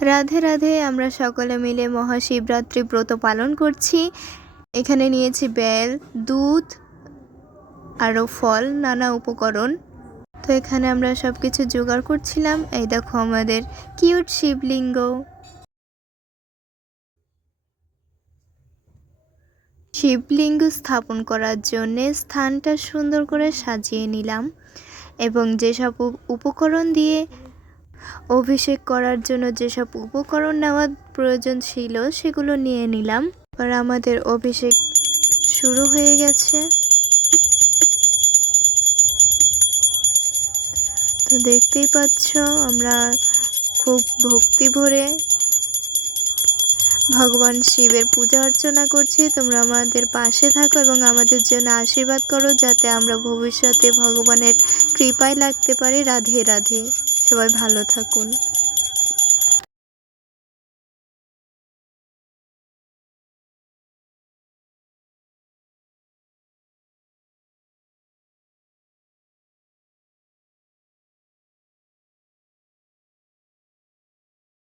রাধে রাধে। আমরা সকলে মিলে মহাশিবরাত্রি ব্রত পালন করছি। এখানে নিয়েছি বেল, দুধ, আরও ফল, নানা উপকরণ। তো এখানে আমরা সব কিছু জোগাড় করছিলাম। এই দেখো আমাদের কিউট শিবলিঙ্গ। শিবলিঙ্গ স্থাপন করার জন্যে স্থানটা সুন্দর করে সাজিয়ে নিলাম এবং যেসব উপকরণ দিয়ে অভিষেক করার জন্য যেসব উপকরণ নেওয়ার প্রয়োজন ছিল সেগুলো নিয়ে নিলাম। আর আমাদের অভিষেক শুরু হয়ে গেছে। তো দেখতেই পাচ্ছ আমরা খুব ভক্তি ভরে ভগবান শিবের পূজা অর্চনা করছি। তোমরা আমাদের পাশে থাকো এবং আমাদের জন্য আশীর্বাদ করো যাতে আমরা ভবিষ্যতে ভগবানের কৃপায় লাগতে পারি। রাধে রাধে। সবাই ভালো থাকুন।